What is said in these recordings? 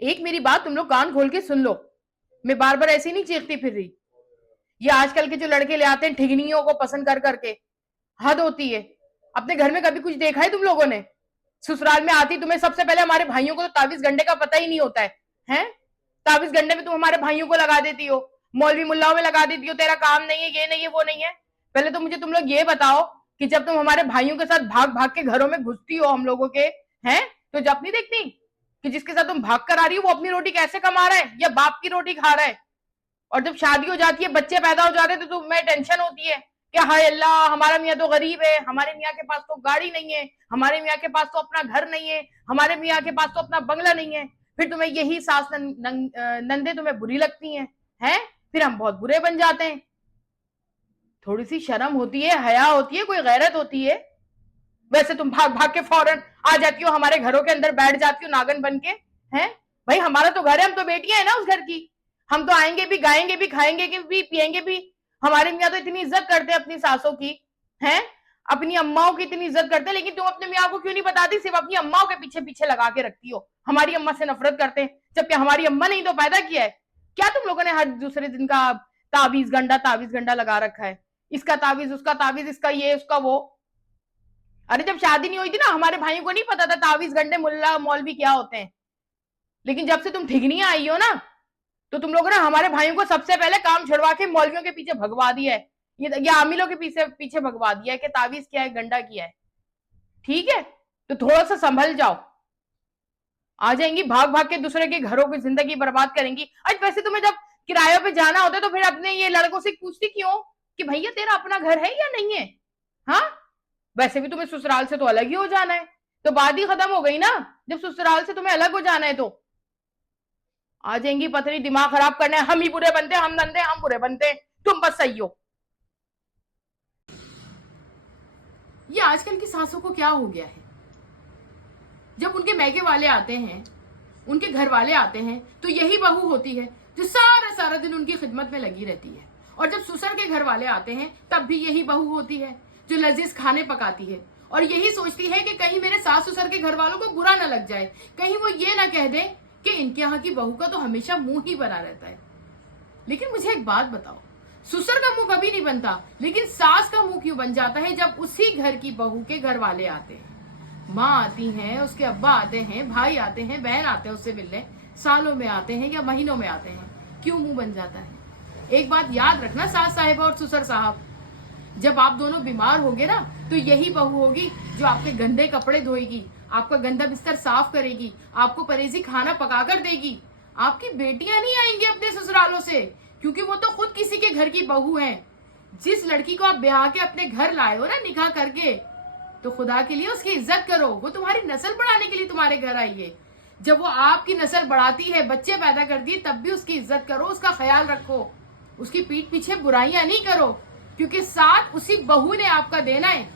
एक मेरी बात तुम लोग कान खोल के सुन लो, मैं बार बार ऐसी नहीं चीखती फिर रही। ये आजकल के जो लड़के ले आते हैं ठिगनियों को पसंद कर करके, हद होती है। अपने घर में कभी कुछ देखा है तुम लोगों ने? ससुराल में आती तुम्हें सबसे पहले हमारे भाइयों को तो ताबीज गंडे का पता ही नहीं होता है, हैं? ताबीज गंडे में तुम हमारे भाइयों को लगा देती हो, मौलवी मुल्लाओं में लगा देती हो, तेरा काम नहीं है, ये नहीं है, वो नहीं है। पहले तो मुझे तुम लोग ये बताओ कि जब तुम हमारे भाइयों के साथ भाग भाग के घरों में घुसती हो हम लोगों के, हैं, तो जब नहीं देखती कि जिसके साथ तुम भाग कर आ रही हो वो अपनी रोटी कैसे कमा रहा है या बाप की रोटी खा रहा है? और जब शादी हो जाती है, बच्चे पैदा हो जाते हैं, तो तुम्हें टेंशन होती है कि हाय अल्लाह, हमारा मियाँ तो गरीब है, हमारे मियाँ के पास तो गाड़ी नहीं है, हमारे मियाँ के पास तो अपना घर नहीं है, हमारे मियाँ के पास तो अपना बंगला नहीं है। फिर तुम्हें यही सास नंदे तुम्हें बुरी लगती हैं? फिर हम बहुत बुरे बन जाते हैं। थोड़ी सी शर्म होती है, हया होती है, कोई गैरत होती है? वैसे तुम भाग भाग के फौरन आ जाती हो हमारे घरों के अंदर, बैठ जाती हो नागन बन के। हैं? भाई हमारा तो घर है, हम तो बेटियां है ना उस घर की। हम तो आएंगे भी, गाएंगे भी, खाएंगे भी, पिएंगे भी। हमारे मियाँ तो इतनी इज्जत करते हैं अपनी सासों की, हैं? अपनी अम्माओं की इतनी इज्जत करते हैं, लेकिन तुम अपने मियाँ को क्यों नहीं बताती? सिर्फ अपनी अम्माओं के पीछे पीछे लगा के रखती हो, हमारी अम्मा से नफरत करते हैं, जबकि हमारी अम्मा ने ही तो पैदा किया है। क्या तुम लोगों ने हर दूसरे दिन का ताबीज गंडा लगा रखा है? इसका ताबीज, उसका ताबीज, इसका ये, उसका वो। अरे जब शादी नहीं हुई थी ना, हमारे भाइयों को नहीं पता था ताबीज गंडे मुल्ला मौलवी क्या होते हैं। लेकिन जब से तुम ठिगनियां आई हो ना, तो तुम लोगों ने हमारे भाइयों को सबसे पहले काम छुड़वा के मौलवियों के पीछे भगवा दिया है, ये आमिलों के पीछे पीछे भगवा दिया है कि ताबीज क्या है, गंडा किया है। ठीक है, तो थोड़ा सा संभल जाओ। आ जाएंगी भाग भाग के दूसरे के घरों की जिंदगी बर्बाद करेंगी। आज वैसे तुम्हें जब किरायों पे जाना होता है तो फिर अपने ये लड़कों से पूछती क्यों कि भैया तेरा अपना घर है या नहीं है? हाँ, वैसे भी तुम्हें ससुराल से तो अलग ही हो जाना है, तो बात ही खत्म हो गई ना। जब ससुराल से तुम्हें अलग हो जाना है तो आ जाएंगी पत्नी दिमाग खराब करने, हम ही बुरे बनते, हम नंदे, हम बुरे बनते, तुम बस सही हो। ये आजकल की सासों को क्या हो गया है? जब उनके मैके वाले आते हैं, उनके घर वाले आते हैं, तो यही बहू होती है जो सारा सारा दिन उनकी खिदमत में लगी रहती है। और जब ससुर के घर वाले आते हैं तब भी यही बहू होती है जो लजीज खाने पकाती है और यही सोचती है कि कहीं मेरे सास ससुर के घर वालों को बुरा ना लग जाए, कहीं वो ये ना कह दे कि इनके यहाँ की बहू का तो हमेशा मुंह ही बना रहता है। लेकिन मुझे एक बात बताओ, ससुर का मुंह कभी नहीं बनता, लेकिन सास का मुंह क्यों बन जाता है जब उसी घर की बहू के घर वाले आते हैं? माँ आती हैं, उसके अब्बा आते हैं, भाई आते हैं, बहन आते हैं उससे मिलने, सालों में आते हैं या महीनों में आते हैं, क्यों मुंह बन जाता है? एक बात याद रखना सास साहिबा और ससुर साहब, जब आप दोनों बीमार होगे ना, तो यही बहू होगी जो आपके गंदे कपड़े धोएगी, आपका गंदा बिस्तर साफ करेगी, आपको परहेजी खाना पकाकर देगी। आपकी बेटियां नहीं आएंगी अपने ससुरालों से, क्योंकि वो तो खुद किसी के घर की बहू है। जिस लड़की को आप ब्याह के अपने घर लाए हो ना निकाह करके, तो खुदा के लिए उसकी इज्जत करो, वो तुम्हारी नस्ल बढ़ाने के लिए तुम्हारे घर आई है। जब वो आपकी नस्ल बढ़ाती है, बच्चे पैदा करती है, तब भी उसकी इज्जत करो, उसका ख्याल रखो, उसकी पीठ पीछे बुराइयां नहीं करो, क्योंकि साथ उसी बहू ने आपका देना है।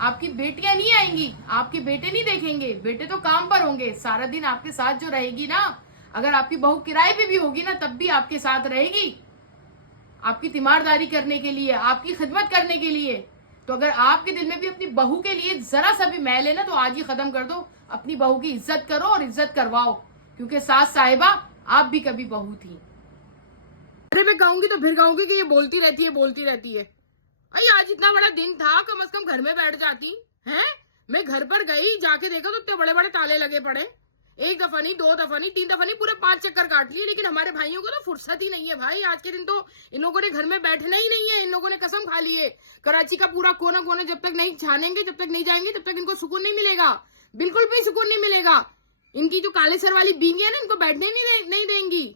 आपकी बेटियां नहीं आएंगी, आपके बेटे नहीं देखेंगे, बेटे तो काम पर होंगे, सारा दिन आपके साथ जो रहेगी ना, अगर आपकी बहू किराए पे भी होगी ना तब भी आपके साथ रहेगी, आपकी तीमारदारी करने के लिए, आपकी खिदमत करने के लिए। तो अगर आपके दिल में भी अपनी बहू के लिए जरा सा भी मैल है ना, तो आज ही खत्म कर दो, अपनी बहू की इज्जत करो और इज्जत करवाओ, क्योंकि सास साहिबा आप भी कभी बहू थी। अरे मैं कहूंगी तो फिर कहूंगी कि ये बोलती रहती है, बोलती रहती है। अरे आज इतना बड़ा दिन था, कम से कम घर में बैठ जाती है। मैं घर पर गई, जाके देखा तो इतने बड़े बड़े ताले लगे पड़े, एक दफा नहीं, दो दफा नहीं, तीन दफा नहीं, पूरे 5 चक्कर काट लिए। लेकिन हमारे भाइयों को तो फुर्सत ही नहीं है भाई, आज के दिन तो इन लोगों ने घर में बैठना ही नहीं है। इन लोगों ने कसम खा ली है, कराची का पूरा कोना कोना जब तक नहीं छानेंगे, जब तक नहीं जाएंगे, तब तक इनको सुकून नहीं मिलेगा, बिल्कुल भी सुकून नहीं मिलेगा। इनकी जो काले सर वाली बीवी है ना, इनको बैठने नहीं देंगी।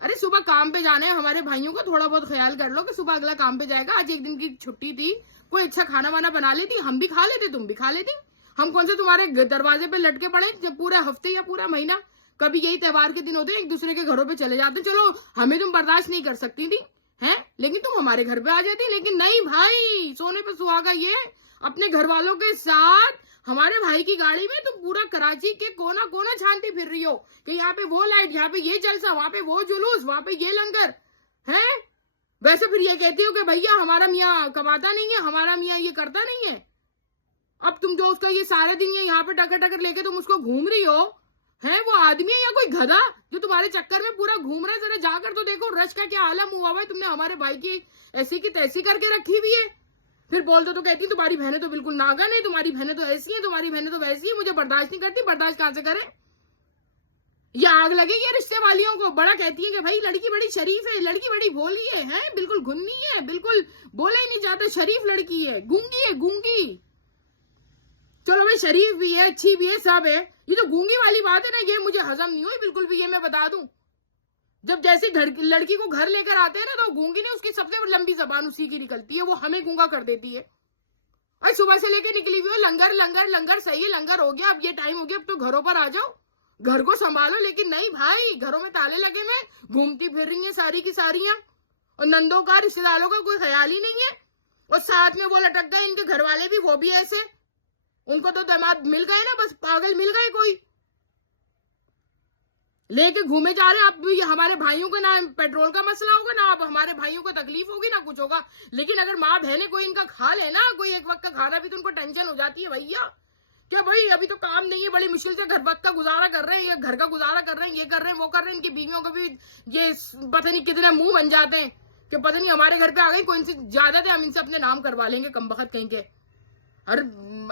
अरे सुबह काम पे जाना है, हमारे भाइयों को थोड़ा बहुत ख्याल कर लो कि सुबह अगला काम पे जाएगा। आज एक दिन की छुट्टी थी, कोई अच्छा खाना वाना बना लेती, हम भी खा लेते, तुम भी खा लेती। हम कौन से तुम्हारे दरवाजे पे लटके पड़े जब पूरे हफ्ते या पूरा महीना? कभी यही त्योहार के दिन होते हैं, एक दूसरे के घरों पे चले जाते, चलो हमें तुम बर्दाश्त नहीं कर सकती थी, हैं? लेकिन तुम हमारे घर पे आ जाती। लेकिन नहीं भाई, सोने पे सुहागा ये, अपने घर वालों के साथ हमारे भाई की गाड़ी में तुम पूरा कराची के कोना कोना छानती फिर रही हो कि यहाँ पे वो लाइट, यहाँ पे ये जलसा, वहां पे वो जुलूस, वहां पे ये लंगर है। वैसे फिर ये कहती हो कि भैया हमारा मियाँ कमाता नहीं है, हमारा मियाँ ये करता नहीं है। अब तुम जो उसका ये सारे दिन ये यहाँ पे टकर टकर लेके तुम उसको घूम रही हो, है वो आदमी है या कोई गधा जो तुम्हारे चक्कर में पूरा घूम रहा है? जरा जाकर तो देखो रश का क्या आलम हुआ हुआ है। तुमने हमारे भाई की ऐसी की तैसी करके रखी हुई है। फिर बोलते तो कहती तुम्हारी बहनें तो बिल्कुल नागन है, तुम्हारी बहनें तो ऐसी है, तुम्हारी बहनें तो वैसी है, मुझे बर्दाश्त नहीं करती। बर्दाश्त कहां से करे? ये आग लगेगी रिश्ते वालियों को। बड़ा कहती है कि भाई लड़की बड़ी शरीफ है, लड़की बड़ी भोली है बिल्कुल घुन्नी है, बिल्कुल बोले ही नहीं जाता, शरीफ लड़की है, गूंगी है गूंगी। चलो भाई शरीफ भी है, अच्छी भी है, सब है। ये तो गूंगी वाली बात है ना, ये मुझे हजम नहीं हुई बिल्कुल भी। ये मैं बता दूं, जब जैसे घर लड़की को घर लेकर आते हैं ना, तो गूंगी ने उसकी सबसे लंबी जबान उसी की निकलती है, वो हमें गूंगा कर देती है। और सुबह से लेके निकली हुई हो, लंगर लंगर लंगर, सही है लंगर हो गया, अब ये टाइम हो गया, अब तो घरों पर आ जाओ, घर को संभालो। लेकिन नहीं भाई, घरों में ताले लगे में घूमती फिर रही है सारी की सारियां, और नंदों का रिश्तेदारों का कोई ख्याल ही नहीं है। और साथ में वो लटक गए इनके घर वाले भी, वो भी ऐसे, उनको तो दामाद मिल गए ना, बस पागल मिल गए कोई, लेके घूमे जा रहे हैं। अब ये हमारे भाइयों को ना पेट्रोल का मसला होगा, ना अब हमारे भाइयों को तकलीफ होगी, ना कुछ होगा। लेकिन अगर माँ बहने कोई इनका खा ले ना, कोई एक वक्त का खाना भी, तो उनको टेंशन हो जाती है भैया, क्या भाई अभी तो काम नहीं है, बड़ी मुश्किल से घर वक्त का गुजारा कर रहे हैं, ये घर का गुजारा कर रहे हैं, ये कर रहे हैं, वो कर रहे हैं। इनकी बीवियों को भी ये पता नहीं कितने मुंह बन जाते हैं कि पता नहीं हमारे घर पे आ गई, कोई इनसे ज्यादा थे, हम इनसे अपने नाम करवा लेंगे, कम बखत कहीं के। और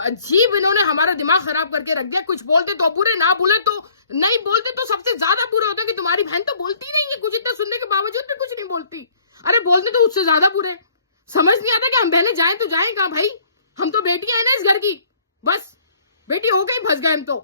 अजीब इन्होंने हमारा दिमाग खराब करके रख दिया। कुछ बोलते तो बुरे, ना बोले तो नहीं बोलते तो सबसे ज्यादा बुरा होता है कि तुम्हारी बहन तो बोलती नहीं है, कुछ इतना सुनने के बावजूद भी कुछ नहीं बोलती। अरे बोलते तो उससे ज्यादा बुरे। समझ नहीं आता कि हम बहनें जाए तो जाए कहाँ भाई, हम तो बेटियां हैं ना इस घर की, बस बेटी हो गई फंस गए हम तो।